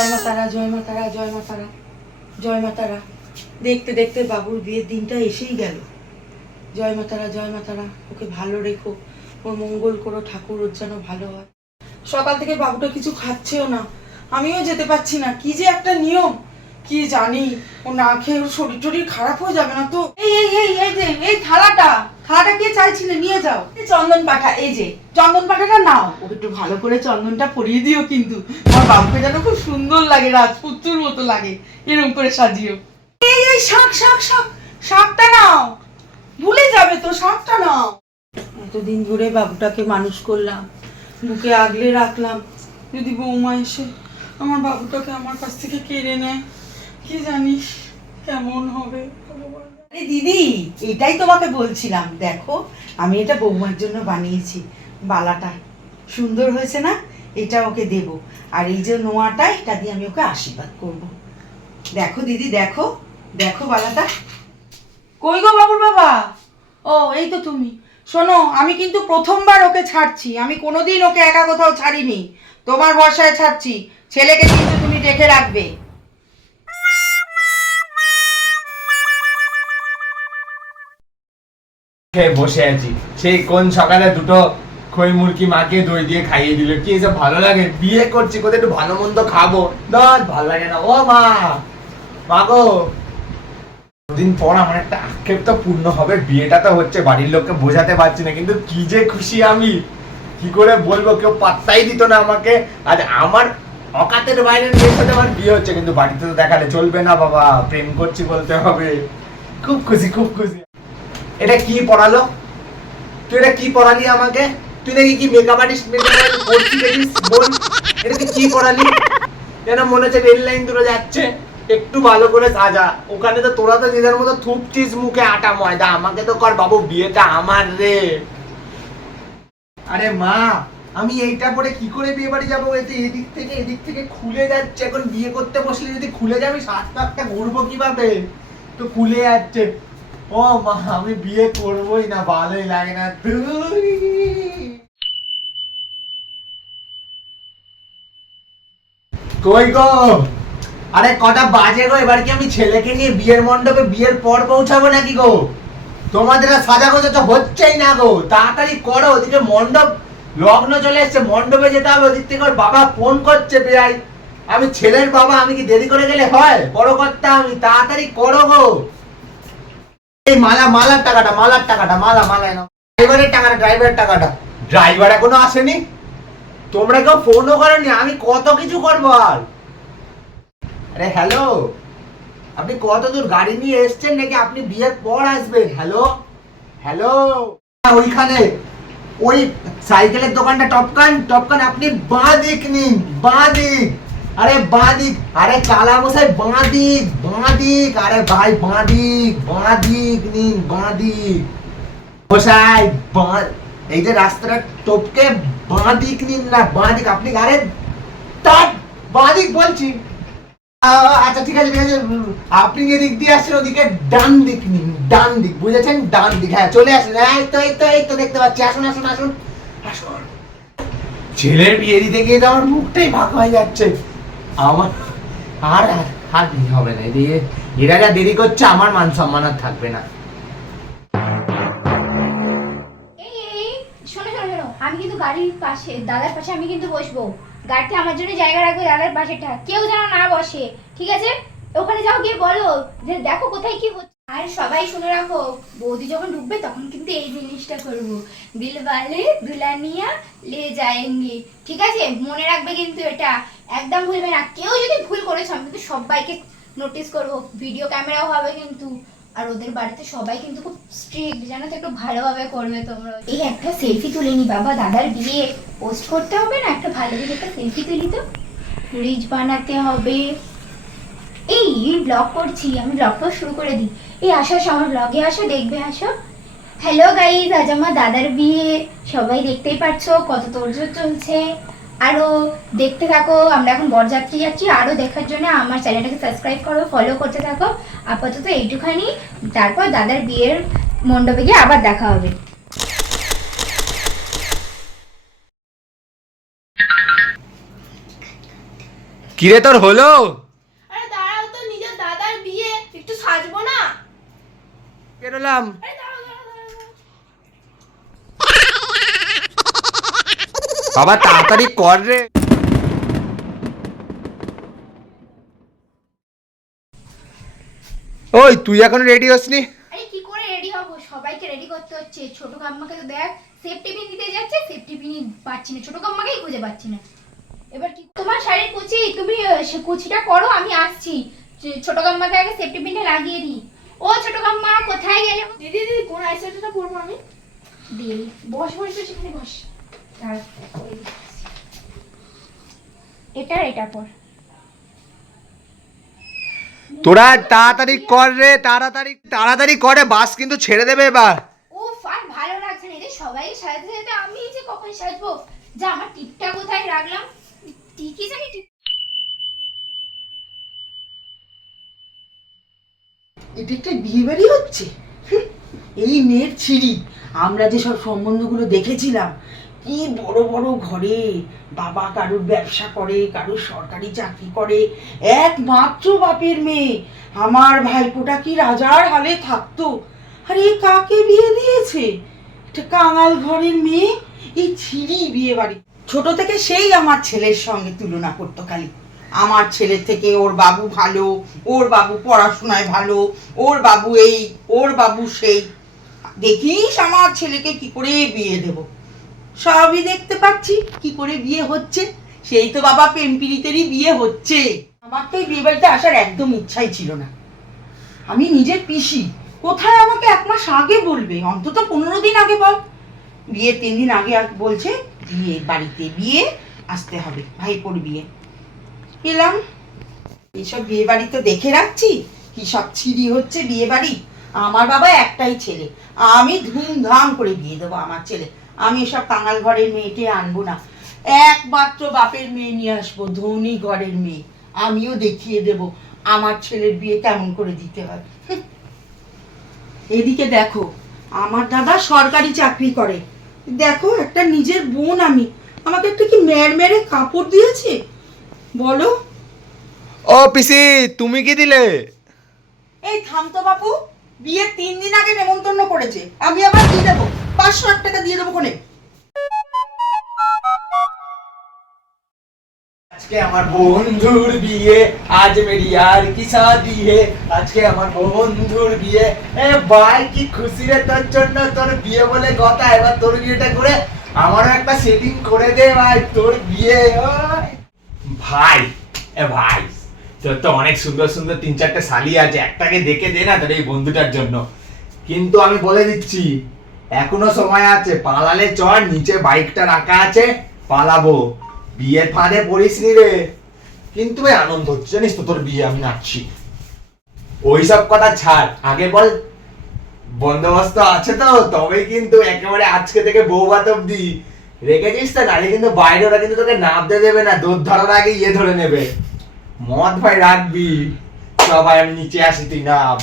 জয় মা তারা, জয় মা তারা, জয় মা তারা, জয় মা তারা। দেখতে দেখতে বাবুর বিয়ের দিনটা এসেই গেল। জয় মা তারা, জয় মা তারা, ওকে ভালো রেখো, ওর মঙ্গল করো ঠাকুর, ওর যেন ভালো হয়। সকাল থেকে বাবুটা কিছু খাচ্ছেও না, আমিও যেতে পারছি না। কি যে একটা নিয়ম, কি জানি। ও না খেয়ে ওর শরীর টরীর খারাপ হয়ে যাবে না তো? এই এই এই এই যে এই থালাটা কে চাইছিলে, নিয়ে যাও। এই চন্দন পাঠা, এই যে চন্দন পাঠাটা নাও। ওকে একটু ভালো করে চন্দনটা পরিয়ে দিও কিন্তু। আমার বাবুকে যেন খুব সুন্দর লাগে, রাজপুত্রর মতো লাগে, এরকম করে সাজিও। এই এই শাক শাক শাক, শাকটা নাও, ভুলে যাবে তো, শাকটা নাও। এতদিন ধরে বাবুটাকে মানুষ করলাম, বুকে আগলে রাখলাম, যদি বৌমা এসে আমার বাবুটাকে আমার কাছ থেকে কেড়ে নেয়, কি জানিস কেমন হবে। আরে দিদি, এটাই তোমাকে বলছিলাম, দেখো আমি এটা বৌমার জন্য বানিয়েছি। বালাটা সুন্দর হয়েছে না? এটা ওকে দেব। আর এই যে নোয়াটা, এটা দিয়ে আমি ওকে আশীর্বাদ করব। দেখো দিদি, দেখো দেখো বালাটা। কই গো বাবুর বাবা? ও এই তো তুমি। শোনো, আমি কিন্তু প্রথমবার ওকে ছাড়ছি, আমি কোনোদিন ওকে একা কোথাও ছাড়িনি, তোমার ভরসায় ছাড়ছি। ছেলেকে কিন্তু তুমি দেখে রাখবে। বসে আছি, সেই কোন সকালে দুটো খই মুরগি মাকে দই দিয়ে খাইয়ে দিল, কি এসব ভালো লাগে? বিয়ে করছি, কোথায় একটু ভালো মন্দ খাবো, দশ ভালো লাগে না। ও মা, মা গো, দিন পর আমার একটা আক্ষেপ তো পূর্ণ হবে, বিয়েটা তো হচ্ছে, বাড়ির লোককে বোঝাতে পারছি না, কিন্তু কি যে খুশি আমি, কি করে বলবো, কেউ পাত্তাই দিত না আমাকে। আজ আমার অকাতের বাইরে মেয়ের সাথে আমার বিয়ে হচ্ছে, কিন্তু বাড়িতে তো দেখালে চলবে না বাবা, প্রেম করছি বলতে হবে। খুব খুশি, খুব খুশি। এটা কি পড়ালো? তুই এটা কি পড়ালি আমাকে? তুই নাকি কি মেকআপ আর্টিস্ট করছিস দেখিস বল, এটা তুই কি পড়ালি? যেন মনে হচ্ছে রেল লাইন দূরে যাচ্ছে। একটু ভালো করে সাজা, ওখানে তো তোরা তো নিজের মতো থুপছিস মুখে আটা ময়দা, আমাকে তো কর বাবু, বিয়েটা আমার রে। আরে মা, আমি এইটা পরে কি করে বিয়ে বাড়ি যাবো? এদিক থেকে খুলে যাচ্ছে, এখন বিয়ে করতে বসলে যদি খুলে যাবে, সাত পাঁচটা ঘুরবো কিভাবে? তো খুলে যাচ্ছে। ও মা, আমি বিয়ে করবোই না, ভালোই লাগে না। কই গো? আরে কটা বাজে গো? এবার কি আমি ছেলেকে নিয়ে বিয়ের মণ্ডপে বিয়ের পর পৌঁছাবো নাকি গো? তোমাদের আর সাজা গোজা তো হচ্ছেই না গো, তাড়াতাড়ি করো, ওদিকে মণ্ডপ লগ্ন চলে এসছে, মণ্ডপে যেতে হবে। ওদিক থেকে ওর বাবা ফোন করছে বেয়াই, আমি ছেলের বাবা, আমি কি দেরি করে গেলে হয়? বড় কর্তা আমি, তাড়াতাড়ি করো গো। এই মালার টাকাটা, মালা নাও। ড্রাইভারের টাকাটা। ড্রাইভার এখনো আসেনি? তোমরা কেউ ফোনও করেনি? আমি কত কিছু করবো আর। আরে হ্যালো, আপনি কত দূর গাড়ি নিয়ে এসছেন নাকি আপনি বিয়ের পর আসবেন? হ্যালো হ্যালো, ওইখানে ওই সাইকেলের দোকানটা টপকান, আপনি বাঁ দিক নিন, বাঁ দিক। আরে বাঁ দিক, আরে কালা মশাই বাঁ দিক, আরে ভাই বাঁ দিক নিন, বাঁ দিক মশাই, এই যে রাস্তাটা টপকে বাঁ দিক নিন না, বাঁ দিক। আপনি আরে তার বাঁ দিক বলছি। আচ্ছা ঠিক আছে, আপনি এদিক দিয়ে আসছেন, ওদিকে ডান দিক নিন, ডান দিক, বুঝেছেন? ডান দিক, হ্যাঁ চলে আসেন। এই তো দেখতে পাচ্ছি, আসুন। ছেলের বিয়ে দিতে গিয়ে তো আমার মুখটাই ভাগ হয়ে যাচ্ছে। আমার আর বিয়ে হবে না, এরা যা দেরি করছে, আমার মান সম্মান আর থাকবে না। শোনো, আমি কিন্তু গাড়ির পাশে, দাদার পাশে আমি কিন্তু বসবো। গাড়িতে আমার জন্য জায়গা রাখবে, দাদার পাশেটা কেউ যেন না বসে, ঠিক আছে? ওখানে যাও, গিয়ে বলো যে দেখো কোথায় কি হচ্ছে। আর সবাই শুনে রাখো, বৌদি যখন ঢুকবে তখন কিন্তু এই জিনিসটা করবো, দিলওয়ালে দুলহানিয়া লে যায়েঙ্গে, ঠিক আছে? মনে রাখবে কিন্তু, এটা একদম ভুলবে না। কেউ যদি ভুল করেছো, আমি কিন্তু সবাইকে নোটিস করবো, ভিডিও ক্যামেরাও হবে কিন্তু। আর ওদের বাড়িতে সবাই কিন্তু খুব স্ট্রিক্ট, জানো তো, একটু ভালোভাবে করবে তোমরা। এই একটা সেলফি তুলে নি বাবা, দাদার বিয়ে পোস্ট করতে হবে না? একটা ভালো করে একটা সেলফি তুলি তো, রিচ বানাতে হবে। এই ব্লগ করছি আমি, ব্লগটা শুরু করে দিই। এই আসো আমার ব্লগে আসো, দেখবে আসো। হ্যালো গাইজ, আজ আমার দাদার বিয়ে, সবাই দেখতেই পাচ্ছো কত তোড়জোড় চলছে। আরও দেখতে থাকো, আমরা এখন বরযাত্রী যাচ্ছি। আরও দেখার জন্য আমার চ্যানেলটাকে সাবস্ক্রাইব করো, ফলো করতে থাকো। আপাতত এইটুখানি, তারপর দাদার বিয়ের মণ্ডপে গিয়ে আবার দেখা হবে। কিরে তোর হলো? আরে দাঁড়াও তো, নিজের দাদার বিয়ে, একটু সাজবো না? বেরোলাম। আরে দাঁড়াও দাঁড়াও দাঁড়াও। বাবা তাড়াতাড়ি কর রে। ওই তুই এখন রেডি হসনি? আরে কি করে রেডি হবো, সবাইকে রেডি করতে হচ্ছে। ছোট কাম্মাকে তো দেখ সেফটি পিন দিতে যাচ্ছে, সেফটি পিনই পাচ্ছি না, ছোট কাম্মাকেই খুঁজে পাচ্ছি না। এবার কি তোমার শাড়ির কুচি, তুমি সে কুচিটা করো, আমি আসছি। ছোট কাম্মাকে আগে সেফটি পিনটা লাগিয়ে দিই। ও ছোট কাম্মা কোথায় গেলে? দিদি দিদি, কোন আইশ্যাডোটা পরবো আমি? দিই বস বস তো, সেখানে বস। দাঁড়া, করে দিচ্ছি। এটা পর। তোরা তাড়াতাড়ি কর রে, তাড়াতাড়ি করে, বাস কিন্তু ছেড়ে দেবে এবার। উফ, আর ভালো লাগছে না, এদের সবাই সাজাতে সাজাতে আমি যে কখন সাজবো। যা, আমার টিপটা কোথায় রাখলাম? টিকি জানি টিপ। এটা একটা বিয়ে বাড়ি হচ্ছে। এই মেয়ের ছিরি, আমরা যে সব সম্বন্ধগুলো দেখেছিলাম, কি বড় বড় ঘরে, বাবা কারুর ব্যবসা করে, কারুর সরকারি চাকরি করে, একমাত্র বাপের মেয়ে। আমার ভাইপোটা কি রাজার হালে থাকতো, আর এ কাকে বিয়ে দিয়েছে? একটা কাঙাল ঘরের মেয়ে, এই ছিরি বিয়ে বাড়ি। ছোট থেকে সেই আমার ছেলের সঙ্গে তুলনা করতো খালি, আমার ছেলের থেকে ওর বাবু ভালো, ওর বাবু পড়াশোনায় ভালো, ওর বাবু এই, ওর বাবু সেই। দেখিস আমার ছেলেকে কি করে বিয়ে দেব। সবই দেখতে পাচ্ছি কি করে বিয়ে হচ্ছে, সেই তো বাবা প্রেম প্রীতিতেরই বিয়ে হচ্ছে। আমার তো এই বিয়ে বাড়িতে আসার একদম ইচ্ছাই ছিল না। আমি নিজের পিসি, কোথায় আমাকে 1 মাস আগে বলবে, অন্তত 15 দিন আগে বল। বিয়ের 3 দিন আগে বলছে বিয়ে বাড়িতে, বিয়ে আসতে হবে, ভাইপোর বিয়ে। পেলাম, এইসব বিয়ে বাড়ি তো দেখে রাখছি, কি সব ছিরি হচ্ছে বিয়ে বাড়ি। আমার বাবা একটাই ছেলে, আমি ধুমধাম করে বিয়ে দেবো আমার ছেলে। আমি এসব কাঙাল ঘরের মেয়েটে আনবো না, একমাত্র বাপের মেয়ে নিয়ে আসবো, ধনী ঘরের মেয়ে। আমিও দেখিয়ে দেব আমার ছেলের বিয়ে কেমন করে দিতে হয়। এদিকে দেখো, আমার দাদা সরকারি চাকরি করে, দেখো একটা নিজের বোন আমি, আমাকে একটা কি মেরে কাপড় দিয়েছে বলো? ও পিসি, তুমি কি দিলে? এই থাম তো বাপু, বিয়ের 3 দিন আগে নেমন্তন্ন করেছে, আমি আবার দিয়ে দেবো 500 টাকা দিয়ে দেবো কোনে। আজকে আমার বন্ধুর বিয়ে, আজ মেরি यार की शादी है, আজকে আমার বন্ধুর বিয়ে। এ ভাই কি খুশি রে তোর জন্য, তোর বিয়ে বলে কথা। এবার তোর বিয়েটা করে আমারও একটা সেটিং করে দে ভাই, তোর বিয়ে। ওই ভাই, এ ভাই তোর তো অনেক সুন্দর সুন্দর 3-4টে শালি আছে, একটাকে দেখে দে না তোর এই বন্ধুটার জন্য। কিন্তু আমি বলে দিচ্ছি এখনো সময় আছে, পালালে চল, নিচে বাইকটা রাখা আছে, পালাবো। বিয়ের ফাঁদে পড়িস নি রে। কিন্তু ভাই আনন্দ হচ্ছে জানিস তো, তোর বিয়ে আমি নাচছি। ওইসব কথা ছাড়, আগে বল বন্দোবস্ত আছে তো? তবে কিন্তু একেবারে আজকে থেকে বউ ভাত অব্দি রেখেছিস তো, নাহলে কিন্তু বাইরে ওরা কিন্তু তোকে নামতে দেবে না, দুধ ধরার আগে ইয়ে ধরে নেবে। মদ ভাই রাখবি। সবাই আমি নিচে আসি, তুই নাম।